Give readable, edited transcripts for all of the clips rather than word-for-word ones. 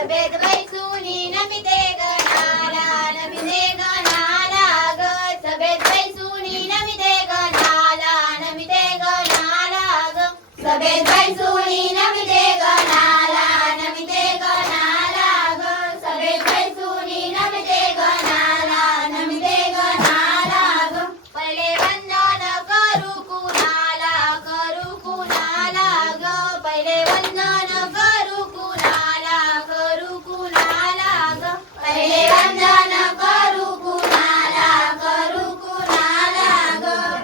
सभेत बैसूनी नमिते गणाला नमिते गणाला ग सभेत बैसूनी नमिते गणाला नमिते गणाला ग सभेत बैसूनी नमिते गणाला नमिते गणाला ग सभेत बैसूनी नमिते गणाला नमिते गणाला ग पहिले वंदन करू कुणाला ग पहिले वंदन करू कुणाला ग पहिले वंदन करू कुणाला ग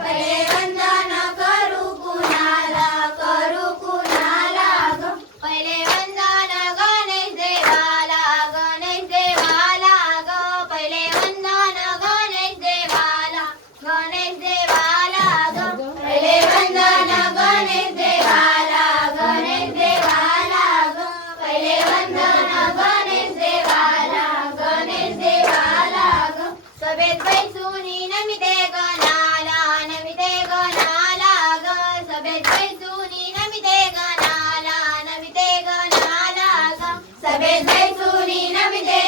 पहिले वंदन करू कुणाला ग पहिले वंदन गणेश देवाला ग पहिले वंदन गणेश देवाला ग पहिले वंदन गणेश देवाला ग पहिले वंदन गणेश देवाला ग सभेत बैसूनी नमिते गणाला ग सभेत बैसूनी नमिते गणाला ग सभेत बैसूनी नमिते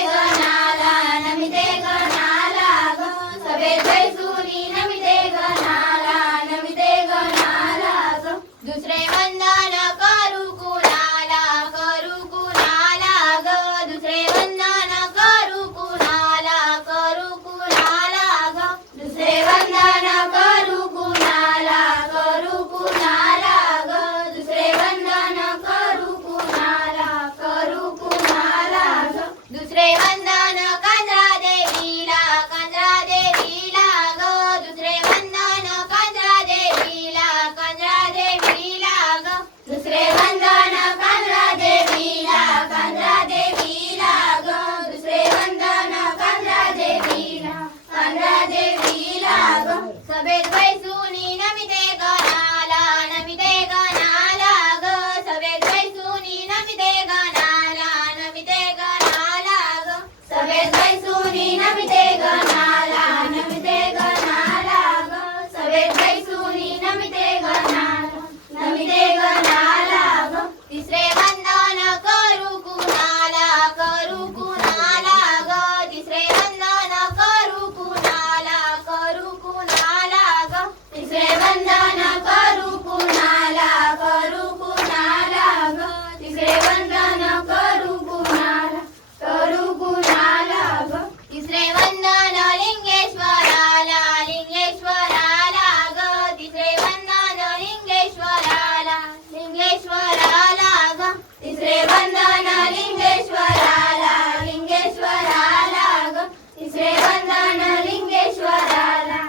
गणाला ग सभेत बैसूनी नमिते गणाला ग दुसरे वंदन करू कुणाला ग दुसरे वंदन करू कुणाला ग दुसरे वंदन करू कुणाला ग दुसरे वंदन करू कुणाला ग दुसरे वंदन कांजरा देवीला ग दुसरे वंदन कांजरा देवीला ग दुसरे वंदन कांजरा देवीला ग दुसरे वंदन कांजरा देवीला ग सभेत बैसूनी नमिते गणाला ग सभेत बैसूनी नमिते गणाला ग सभेत बैसूनी नमिते गणाला ग सभेत बैसूनी नमिते गणाला ग तिसरे वंदन करू कुणाला ग तिसरे वंदन करू कुणाला ग तिसरे वंदन करू कुणाला ग तिसरे वंदन करू कुणाला ग तिसरे वंदन लिंगेश्वराला ग तिसरे वंदन लिंगेश्वराला ग तिसरे वंदन लिंगेश्वराला ग तिसरे वंदन लिंगेश्वराला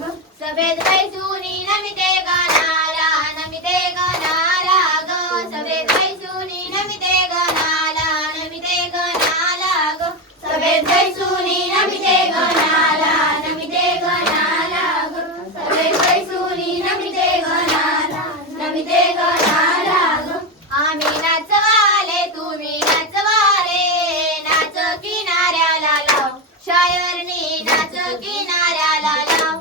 ग सभेत बैसूनी नमिते गणाला ग सभेत बैसूनी नमिते गणाला ग सभेत बैसूनी नमिते गणाला ग सभेत बैसूनी नमिते गणाला ग आम्ही नाचवाले तुम्ही नाचवाले नाच किनाऱ्याला लाव शायरनी नाच किनाऱ्याला लाव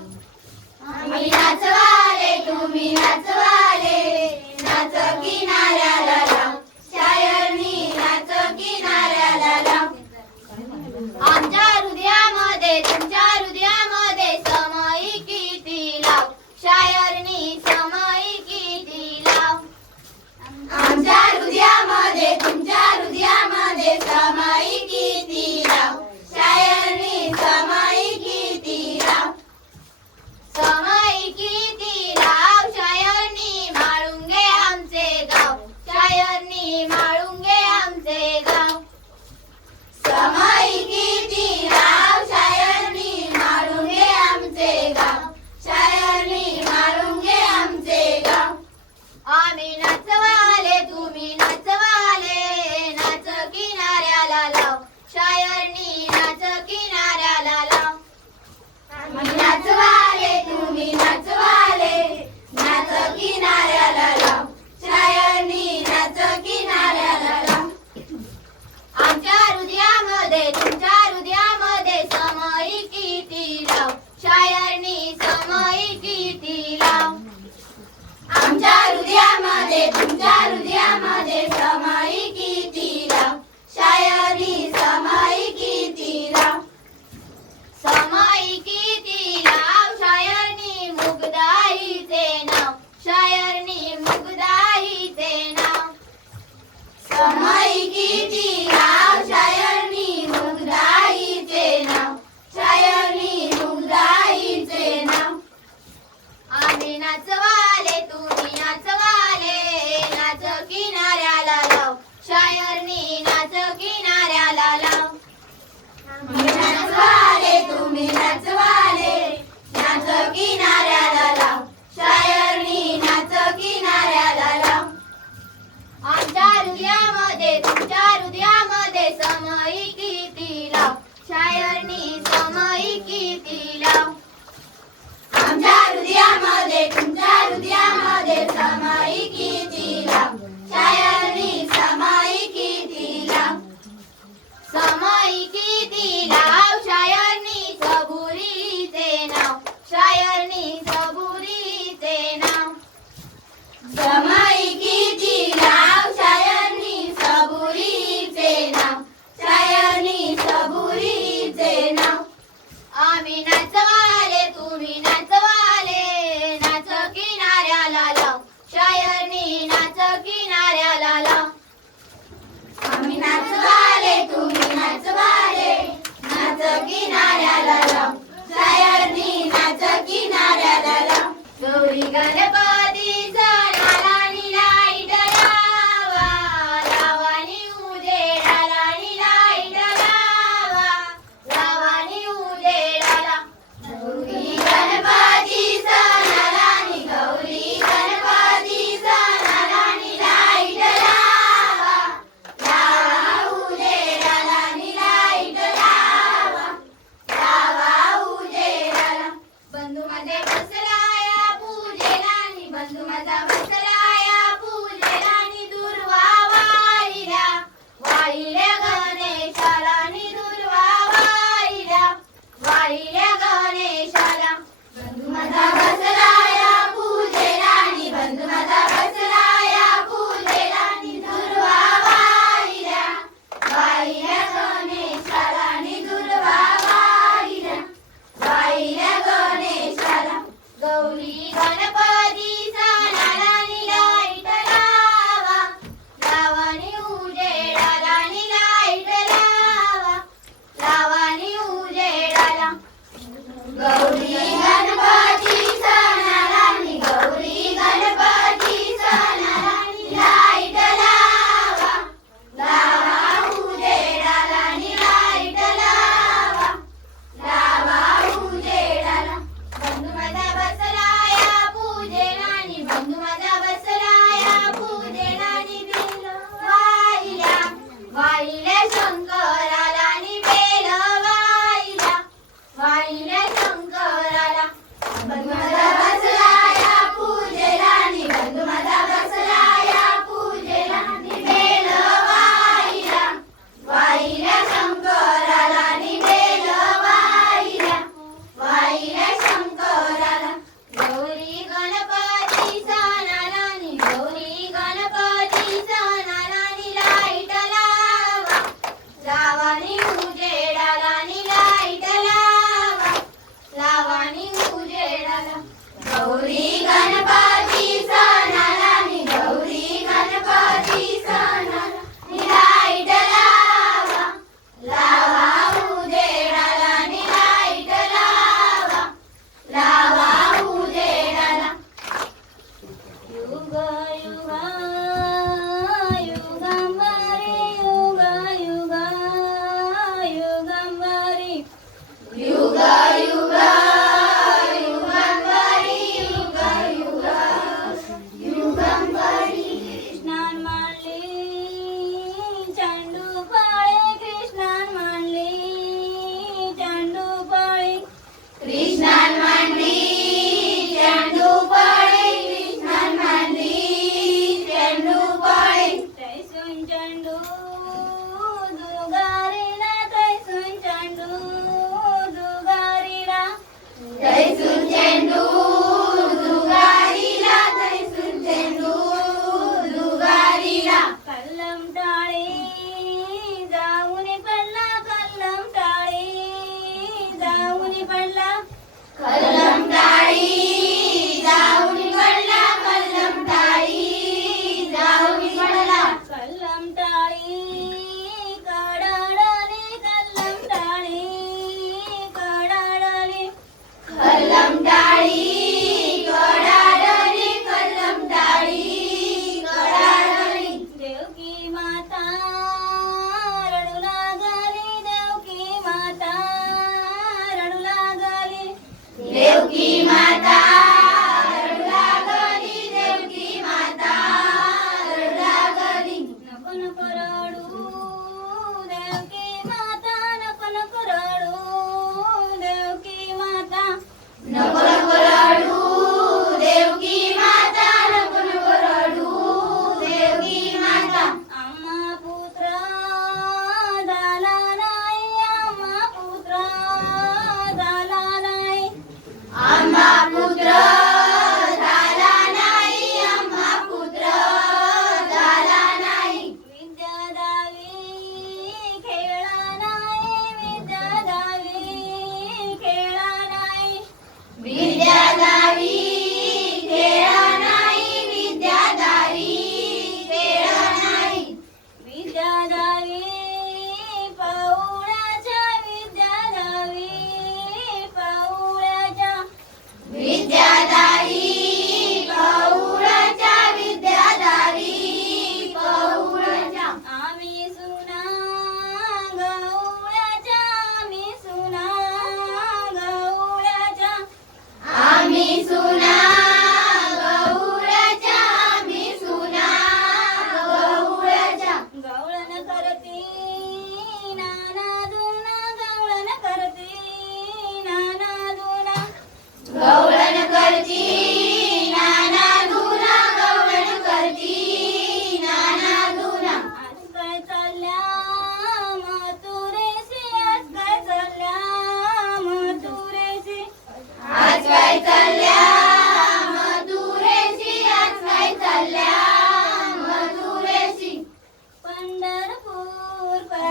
आम्ही नाचवाले तुम्ही नाचवाले नाच किनाऱ्याला लाव शायरनी नाच किनाऱ्याला लाव आमच्या हृदयामध्ये तुमच्या हृदयामध्ये समईकीती लाव शायरनी समईकीती लाव आमच्या हृदयामध्ये तुमच्या हृदयामध्ये समईकीती लाव शायरनी समईकीती लाव समईकीती लाव शायर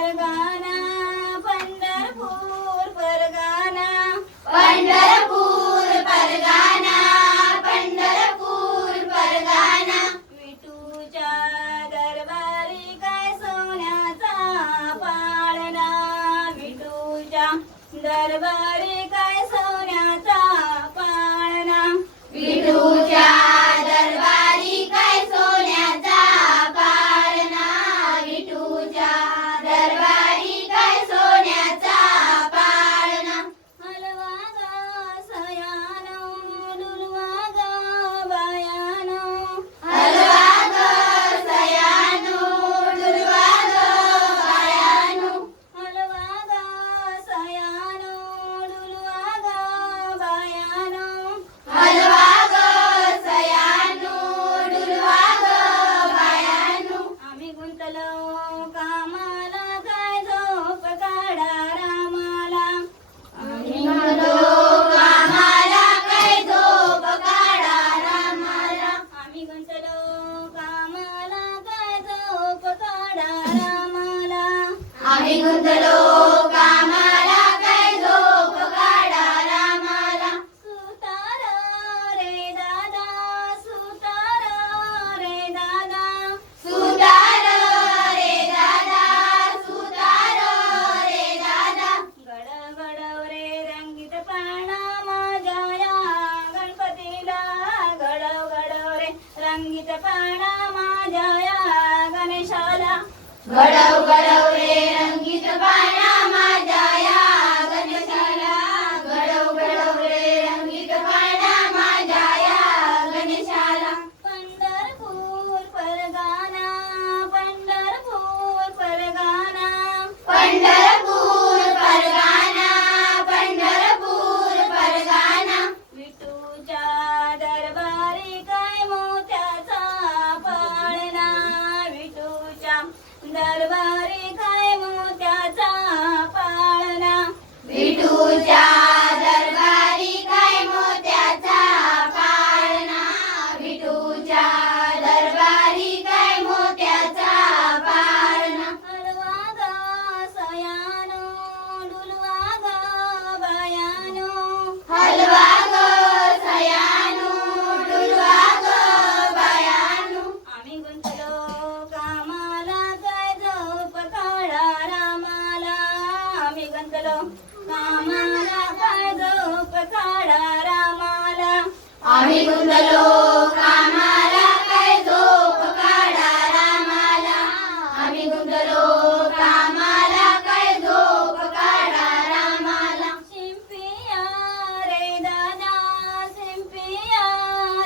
परगाना पंढरपूर परगाना पंढरपूर परगाना पंढरपूर परगाना विठूच्या दरबारी काय सोन्याचा पाळणा विठूच्या दरबारी काय सोन्याचा पाळणा विठूच्या दरबारी काय सोन्याचा पाळणा विठूच्या दरबारी काय सोन्याचा पाळणा हलवा गा सयानो डुलवा गा बायानो हलवा ग सयानो डुलवा ग बायानो हलवा गा सयानो डुलवा गा बायानो हलवा ग सयानो डुलवा ग बायानो आम्ही गुंतलो कामाला काय झोप काढा रामाला आम्ही म्हणतो कामाला काय झोप काढा रामाला आम्ही गुंतलो कामाला काय झोप काढा रामाला आम्ही गुंतलो कामाला काय झोप काढा रामाला सुतार रे दादा सुतार रे दादा सुतार रे दादा सुतार रे दादा गडगडव रे रंगीत पाळणा माझ्या या गणपतीला गडगडव रे रंगीत पाळणा माझ्या या गणेशाला गडव गडव रे रंगीत पाळणा माझ्या या गणेशाला गडव गडव रे रंगीत पाळणा माझ्या या गणेशाला पंढरपूर परगाना पंढरपूर परगाना पंढरपूर परगाना पंढरपूर परगाना विठूच्या दरबारी काय मोत्याचा पाळणा विठूच्या दरबारी काय मोत्याचा पाळणा विठूच्या दरबारी काय मोत्याचा पाळणा विठूच्या दरबारी काय मोत्याचा पाळणा हलवा गा सयानो डुलवा गा बायानो हलवा ग सयानो डुलवा ग बायानो आम्ही गुंतलो कामाला काय झोप काढा रामाला आम्ही गुंतलो कामाला काय झोप काढा रामाला आम्ही गुंतलो कामाला काय झोप काढा रामाला आम्ही गुंतलो कामाला काय झोप काढा रामाला शिंपिया रे दादा शिंपिया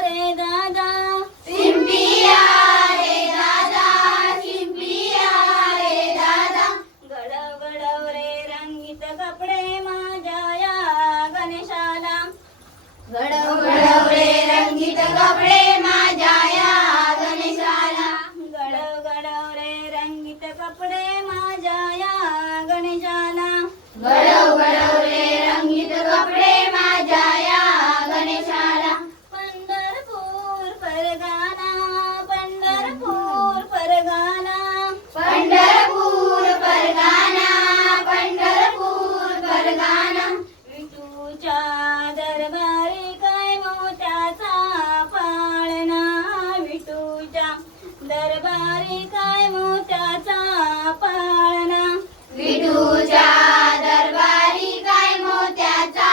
रे दादा शिंपिया रे दादा शिंपिया रे दादा गडव गडव रे रंगीत कपडे माझ्या या गणेशाला गडव गडव रे रंगीत कपडे माझ्या या गणेशाला गडव गडव रे रंगीत कपडे माझ्या या गणेशाला गडव गडव रे रंगीत कपडे माझ्या या गणेशाला पंढरपूर परगाना पंढरपूर परगाना पंढरपूर परगाना पंढरपूर परगाना विठूच्या दरबारी काय मोत्याचा पाळणा विठूच्या दरबारी काय मोत्याचा पाळणा विठूच्या दरबारी काय मोत्याचा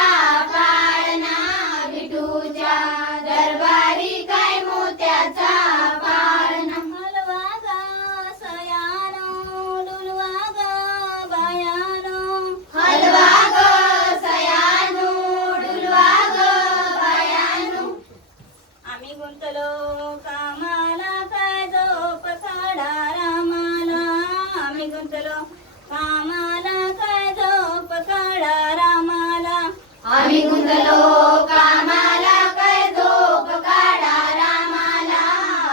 पाळणा विठूच्या दरबारी काय मोत्याचा पाळणा हलवा गा सयानो डुलवा गा बायानो हलवा ग सयानो डुलवा ग बायानो आम्ही गुंतलो कामाला काय झोप काढा रामाला आम्ही गुंतलो कामाला काय झोप काढा रामाला आम्ही गुंतलो कामाला काय झोप काढा रामाला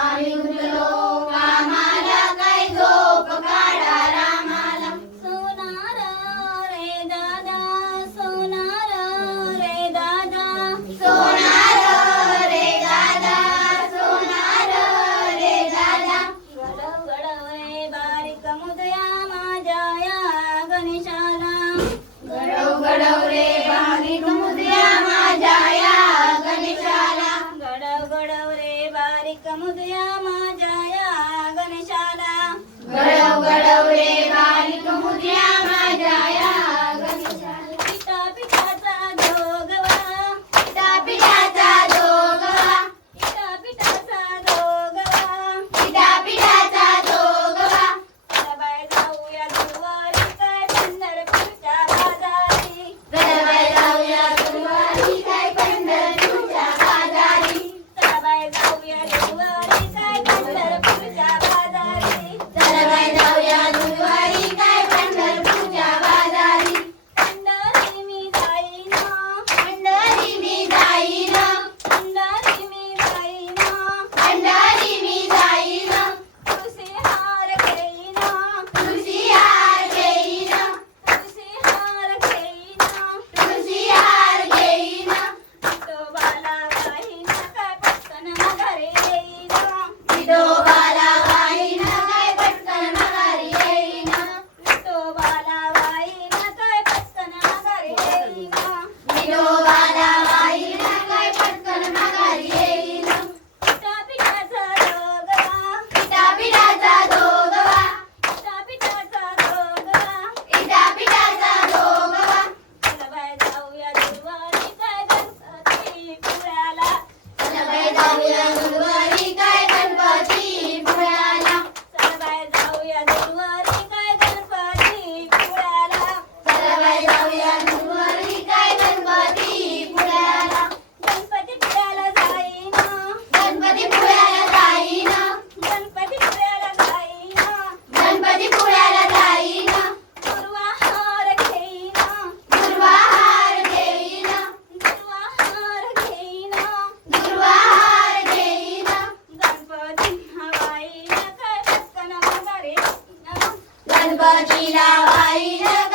आम्ही गुंतलो कामाला काय झोप काढा रामाला सोनार रे दादा सोनार रे दादा सोनार रे दादा सोनार रे दादा गडव गडव रे बारीक मुदया माझ्या या गणपतीला वाईल